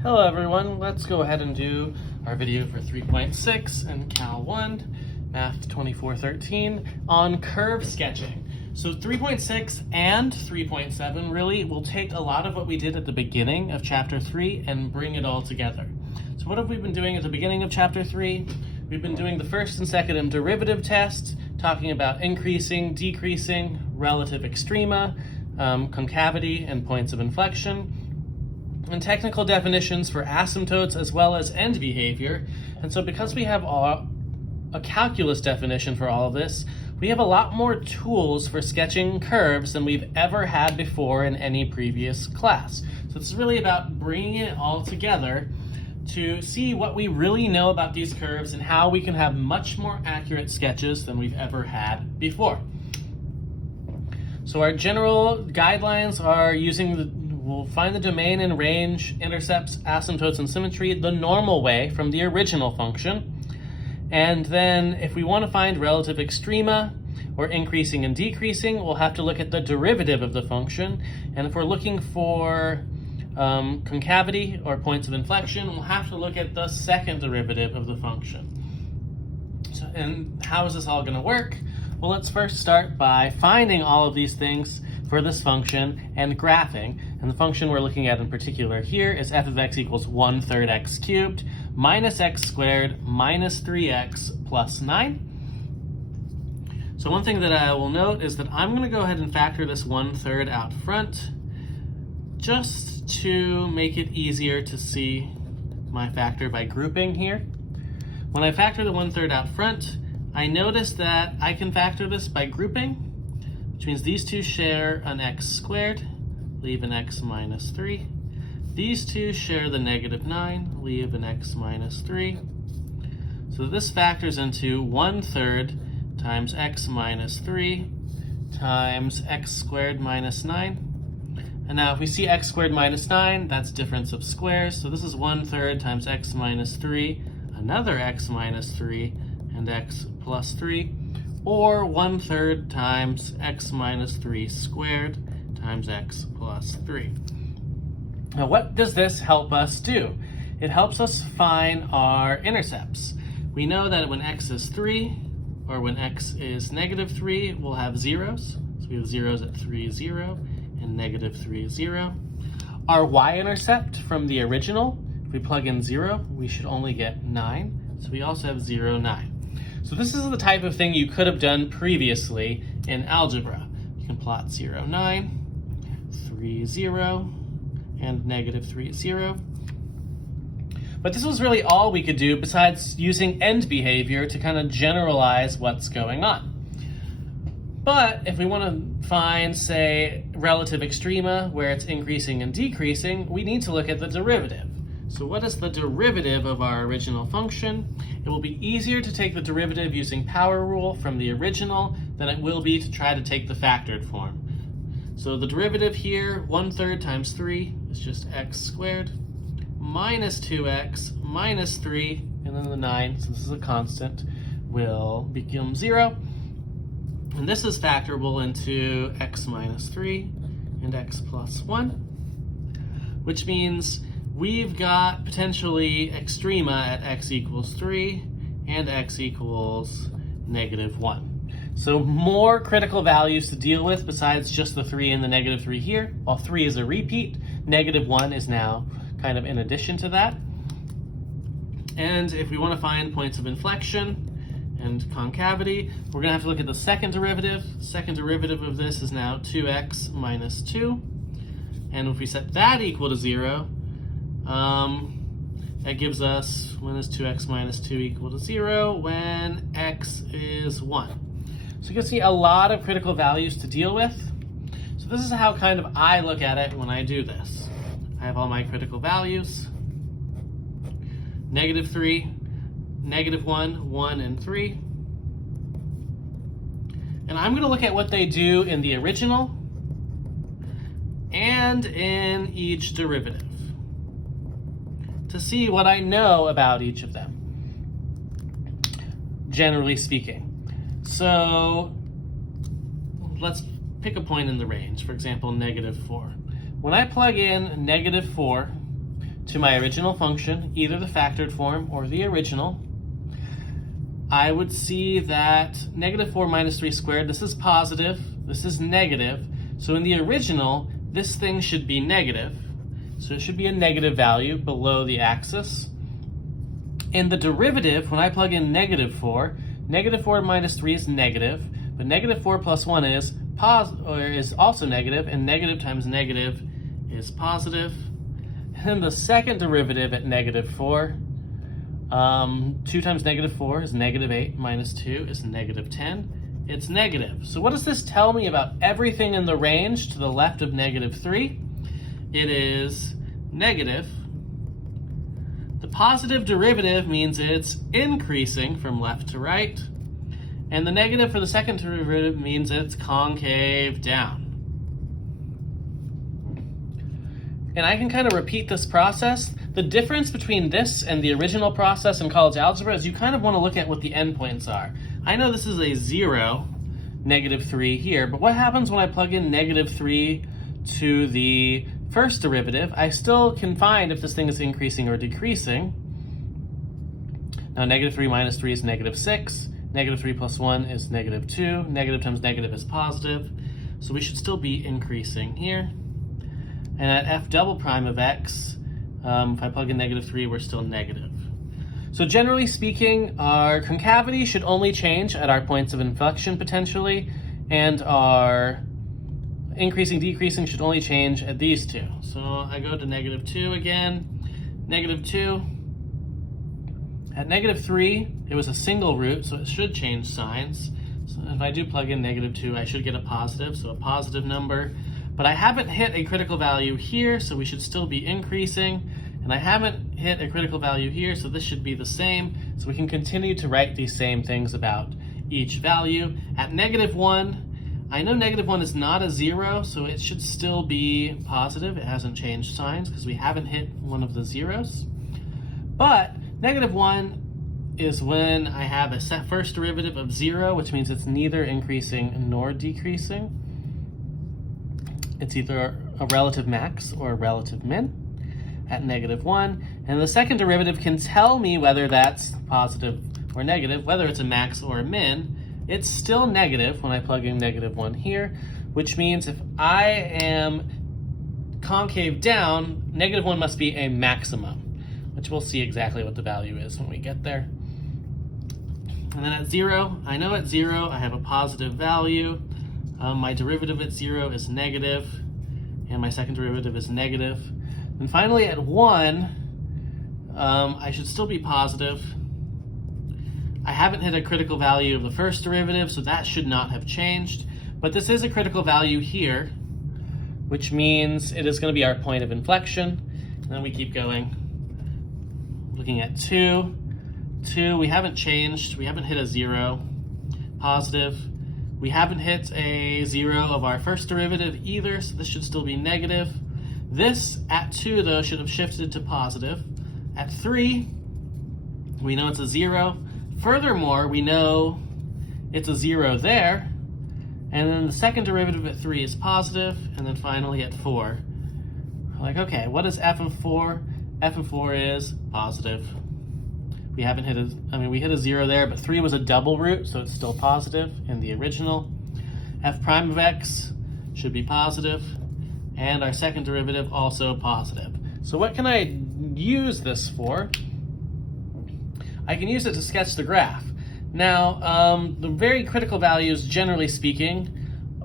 Hello everyone, let's go ahead and do our video for 3.6 in Cal 1, Math 2413 on curve sketching. So 3.6 and 3.7 really will take a lot of what we did at the beginning of chapter 3 and bring it all together. So what have we been doing at the beginning of chapter 3? We've been doing the first and second derivative test, talking about increasing, decreasing, relative extrema, concavity, and points of inflection, and technical definitions for asymptotes as well as end behavior. And so because we have a calculus definition for all of this, we have a lot more tools for sketching curves than we've ever had before in any previous class. So it's really about bringing it all together to see what we really know about these curves and how we can have much more accurate sketches than we've ever had before. So our general guidelines are we'll find the domain and range, intercepts, asymptotes, and symmetry the normal way from the original function. And then if we want to find relative extrema or increasing and decreasing, we'll have to look at the derivative of the function. And if we're looking for concavity or points of inflection, we'll have to look at the second derivative of the function. And how is this all going to work? Well, let's first start by finding all of these things for this function and graphing. And the function we're looking at in particular here is f of x equals 1/3 x cubed minus x squared minus 3x plus 9. So one thing that I will note is that I'm going to go ahead and factor this 1/3 out front just to make it easier to see my factor by grouping here. When I factor the 1/3 out front, I notice that I can factor this by grouping, which means these two share an x squared, leave an x minus 3. These two share the -9, leave an x minus 3. So this factors into 1/3 times x minus 3 times x squared minus 9. And now if we see x squared minus 9, that's difference of squares. So this is 1/3 times x minus 3, another x minus 3, and x plus 3. Or 1/3 times x minus 3 squared times x plus 3. Now what does this help us do? It helps us find our intercepts. We know that when x is 3, or when x is -3, we'll have zeros. So we have zeros at 3, 0, and -3, 0. Our y-intercept from the original, if we plug in 0, we should only get 9. So we also have 0, 9. So this is the type of thing you could have done previously in algebra. You can plot 0, 9, 3, 0, and -3, 0. But this was really all we could do besides using end behavior to kind of generalize what's going on. But if we want to find, say, relative extrema, where it's increasing and decreasing, we need to look at the derivative. So what is the derivative of our original function? It will be easier to take the derivative using power rule from the original than it will be to try to take the factored form. So the derivative here, 1/3 times 3, is just x squared, minus 2x, minus 3, and then the 9, so this is a constant, will become 0. And this is factorable into x minus 3 and x plus 1, which means we've got potentially extrema at x equals 3 and x equals -1. So more critical values to deal with besides just the 3 and the -3 here. While 3 is a repeat, -1 is now kind of in addition to that. And if we want to find points of inflection and concavity, we're going to have to look at the second derivative. Second derivative of this is now 2x minus 2. And if we set that equal to 0, that gives us, when is 2x minus 2 equal to 0? When x is 1. So you can see a lot of critical values to deal with. So this is how kind of I look at it when I do this. I have all my critical values. -3, -1, 1, and 3. And I'm going to look at what they do in the original and in each derivative to see what I know about each of them, generally speaking. So let's pick a point in the range, for example, -4. When I plug in -4 to my original function, either the factored form or the original, I would see that negative 4 minus 3 squared, this is positive, this is negative. So in the original, this thing should be negative. So it should be a negative value below the axis. In the derivative, when I plug in negative 4 minus 3 is negative, but negative 4 plus 1 is also negative, and negative times negative is positive. And then the second derivative at negative 4, 2 times negative 4 is negative 8, minus 2 is negative 10. It's negative. So what does this tell me about everything in the range to the left of negative 3? It is negative. The positive derivative means it's increasing from left to right. And the negative for the second derivative means it's concave down. And I can kind of repeat this process. The difference between this and the original process in college algebra is you kind of want to look at what the endpoints are. I know this is a 0, negative 3 here, but what happens when I plug in negative 3 to the first derivative? I still can find if this thing is increasing or decreasing. Now negative 3 minus 3 is negative 6. Negative 3 plus 1 is negative 2. Negative times negative is positive. So we should still be increasing here. And at f double prime of x, if I plug in negative 3, we're still negative. So generally speaking, our concavity should only change at our points of inflection potentially, and our increasing, decreasing should only change at these two. So I go to negative 2 again, negative 2. At negative 3, it was a single root, so it should change signs. So if I do plug in negative 2, I should get a positive, so a positive number. But I haven't hit a critical value here, so we should still be increasing. And I haven't hit a critical value here, so this should be the same. So we can continue to write these same things about each value. At negative 1, I know negative 1 is not a 0, so it should still be positive. It hasn't changed signs because we haven't hit one of the zeros. But negative 1 is when I have a set first derivative of 0, which means it's neither increasing nor decreasing. It's either a relative max or a relative min at negative 1. And the second derivative can tell me whether that's positive or negative, whether it's a max or a min. It's still negative when I plug in negative 1 here, which means if I am concave down, negative 1 must be a maximum, which we'll see exactly what the value is when we get there. And then at 0, I know at 0 I have a positive value. My derivative at 0 is negative, and my second derivative is negative. And finally at 1, I should still be positive. I haven't hit a critical value of the first derivative, so that should not have changed. But this is a critical value here, which means it is going to be our point of inflection. And then we keep going. Looking at 2. 2, we haven't changed. We haven't hit a 0. Positive. We haven't hit a 0 of our first derivative either, so this should still be negative. This at 2, though, should have shifted to positive. At 3, we know it's a 0. Furthermore, we know it's a 0 there. And then the second derivative at 3 is positive. And then finally at 4, we're like, okay, what is f of 4? F of 4 is positive. We haven't hit we hit a 0 there, but 3 was a double root, so it's still positive in the original. F prime of x should be positive, and our second derivative also positive. So what can I use this for? I can use it to sketch the graph. Now, the very critical values, generally speaking,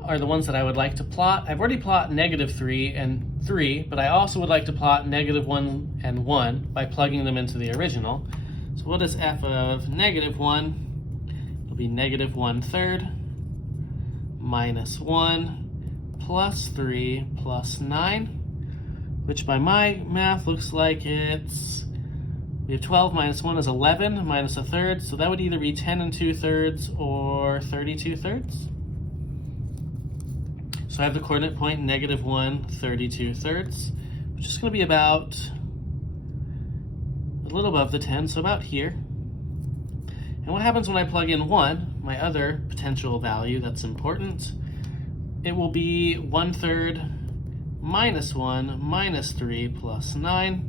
are the ones that I would like to plot. I've already plotted negative 3 and 3, but I also would like to plot negative 1 and 1 by plugging them into the original. So what is f of negative 1? It'll be negative 1/3 minus 1 plus 3 plus 9, which by my math looks like we have 12 minus 1 is 11 minus 1/3, so that would either be 10 2/3 or 32/3. So I have the coordinate point negative 1, 32/3, which is going to be about a little above the 10, so about here. And what happens when I plug in 1, my other potential value that's important? It will be 1/3 minus 1 minus 3 plus 9.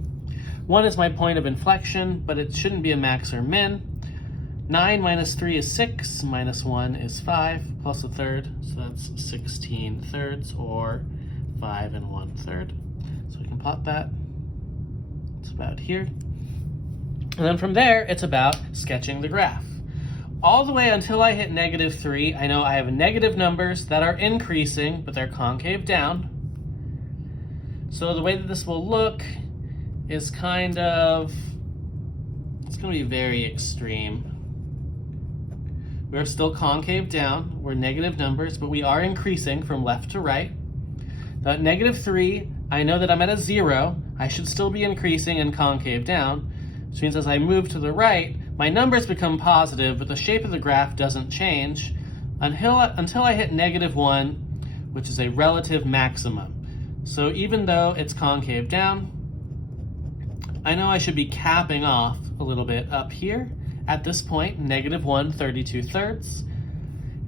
1 is my point of inflection, but it shouldn't be a max or min. 9 minus 3 is 6, minus 1 is 5, plus a third, so that's 16 thirds, or 5 1/3. So we can plot that. It's about here. And then from there, it's about sketching the graph. All the way until I hit -3, I know I have negative numbers that are increasing, but they're concave down. So the way that this will look is kind of, it's going to be very extreme. We're still concave down, we're negative numbers, but we are increasing from left to right. Now at -3, I know that I'm at a 0. I should still be increasing and concave down, which means as I move to the right, my numbers become positive, but the shape of the graph doesn't change until I hit -1, which is a relative maximum. So even though it's concave down, I know I should be capping off a little bit up here. At this point, -1 32 thirds.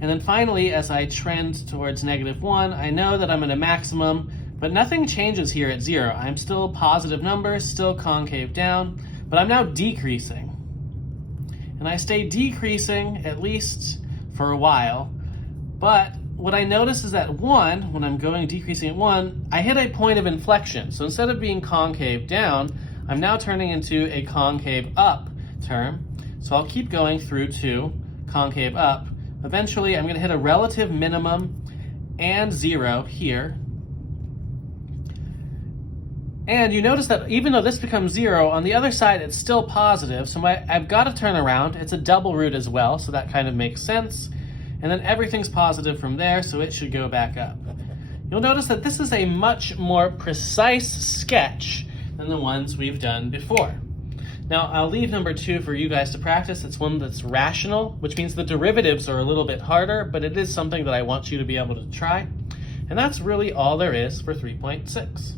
And then finally, as I trend towards -1, I know that I'm at a maximum, but nothing changes here at 0. I'm still positive numbers, still concave down, but I'm now decreasing. And I stay decreasing at least for a while, but what I notice is at 1, when I'm going decreasing at 1, I hit a point of inflection. So instead of being concave down, I'm now turning into a concave up term. So I'll keep going through to concave up. Eventually, I'm going to hit a relative minimum and 0 here. And you notice that even though this becomes 0, on the other side, it's still positive. So I've got to turn around. It's a double root as well, so that kind of makes sense. And then everything's positive from there, so it should go back up. You'll notice that this is a much more precise sketch than the ones we've done before. Now, I'll leave number 2 for you guys to practice. It's one that's rational, which means the derivatives are a little bit harder, but it is something that I want you to be able to try. And that's really all there is for 3.6.